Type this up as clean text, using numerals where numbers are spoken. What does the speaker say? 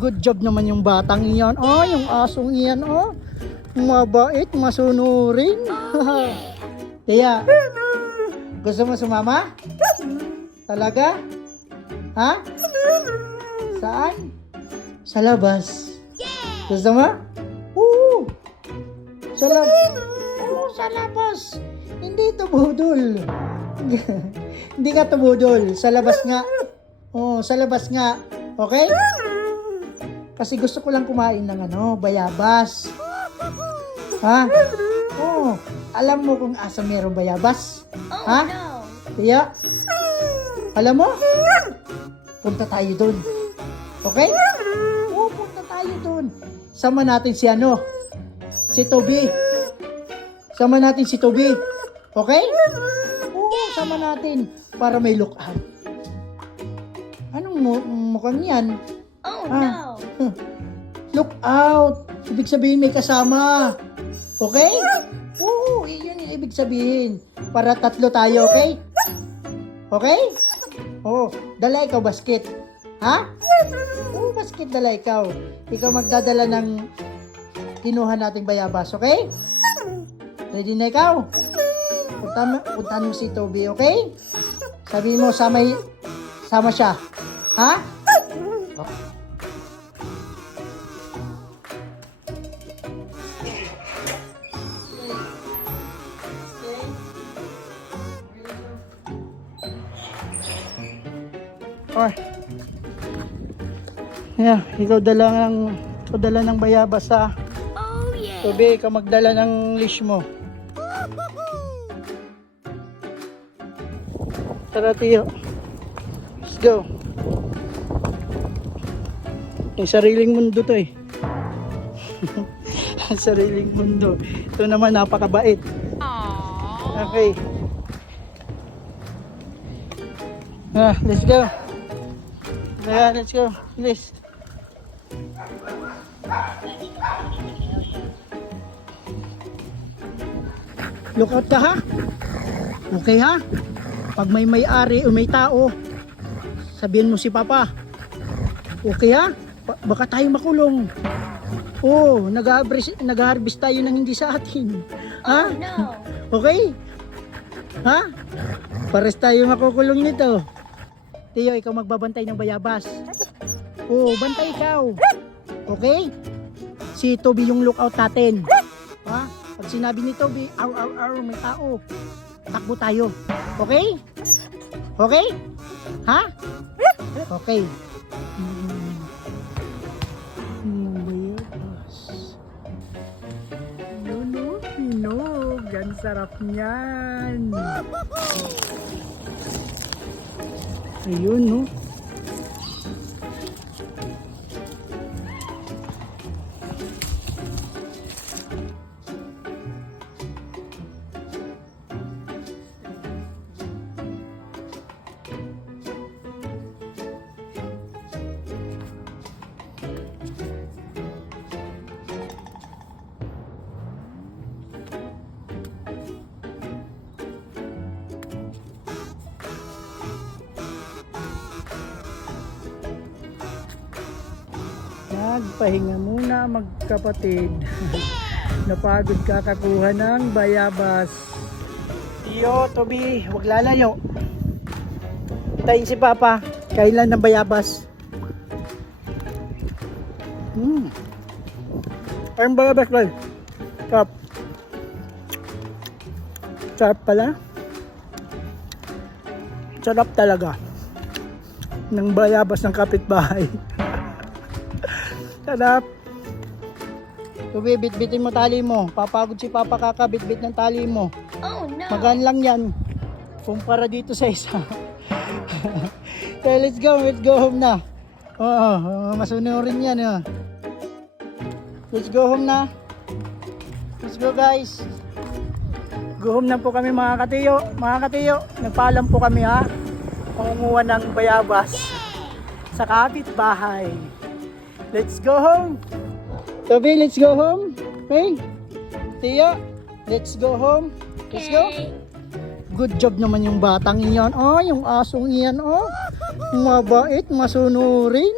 Good job naman yung batang iyan. Oh, yung asong iyan, oh. Mabait, masunurin. Kaya, gusto mo sumama? Talaga? Ha? Saan? Sa labas. Gusto mo? Oo. Sa labas. Oo, sa labas. Hindi ito budol. Hindi ka ito budol. Sa labas nga. Oo, sa labas nga. Okay? Kasi gusto ko lang kumain ng bayabas. Ha? Oo. Alam mo kung asa meron bayabas? Ha? Kaya, alam mo? Punta tayo dun. Okay? Oo, punta tayo dun. Sama natin si si Toby. Sama natin si Toby. Okay? Oo, sama natin. Para may lookout. Anong mukhang yan? Oh no! Look out! Ibig sabihin may kasama. Okay? Oo, yun yung ibig sabihin. Para tatlo tayo, okay? Okay? Oo, dala ikaw basket. Ha? Oo, basket dala ikaw. Ikaw magdadala ng kinuha nating bayabas, okay? Ready na ikaw? Puntahan mo si Toby, okay? Sabihin mo, sama siya. Ha? Okay. Yeah, ikaw dala ng bayabas ha. Oh yeah! Toby, ikaw magdala ng leash mo. Tara, Tiyo. Let's go. May sariling mundo to eh. Sariling mundo. Ito naman napakabait. Okay. Let's go. Yeah, let's go. Please. Look out ka ha? Okay ha? Pag may-ari o may tao, sabihin mo si Papa. Okay ha? Baka tayo makulong. Oh, nag-harvest tayo ng hindi sa atin. Ha? Oh no! Okay? Ha? Pares tayo makukulong nito. Tiyo, ikaw magbabantay ng bayabas. Oo, bantay ikaw. Okay? Si Toby yung lookout natin. Ha? Pag sinabi ni Toby, may tao. Takbo tayo. Okay? Okay? Ha? Okay. Bayabas. Yun o, pinog. Ang sarap niyan. Ayun, no? Nagpahinga muna magkapatid. Napagod kakakuha ng bayabas. Tiyo, Toby, huwag lalayo. Tayin si Papa. Kailan ng bayabas? Ang bayabas ba? Sarap. Sarap pala. Sarap talaga. Ng bayabas ng kapitbahay. Sarap. Toby, bitbitin mo tali mo. Papagod si Papa kakabitbit ng tali mo. Oh no! Magaan lang yan. Kumpara dito sa isa. Okay, let's go home na. Masunurin yan. Let's go home na. Let's go guys. Go home na po kami mga katiyo. Mga katiyo, nagpaalam po kami ha. Mangunguha ng bayabas sa kapitbahay. Let's go home. Toby, let's go home. Okay? Tiyo, let's go home. Let's go. Good job naman yung batang iyan. Oh, yung asong iyan. Oh, mabait, masunurin.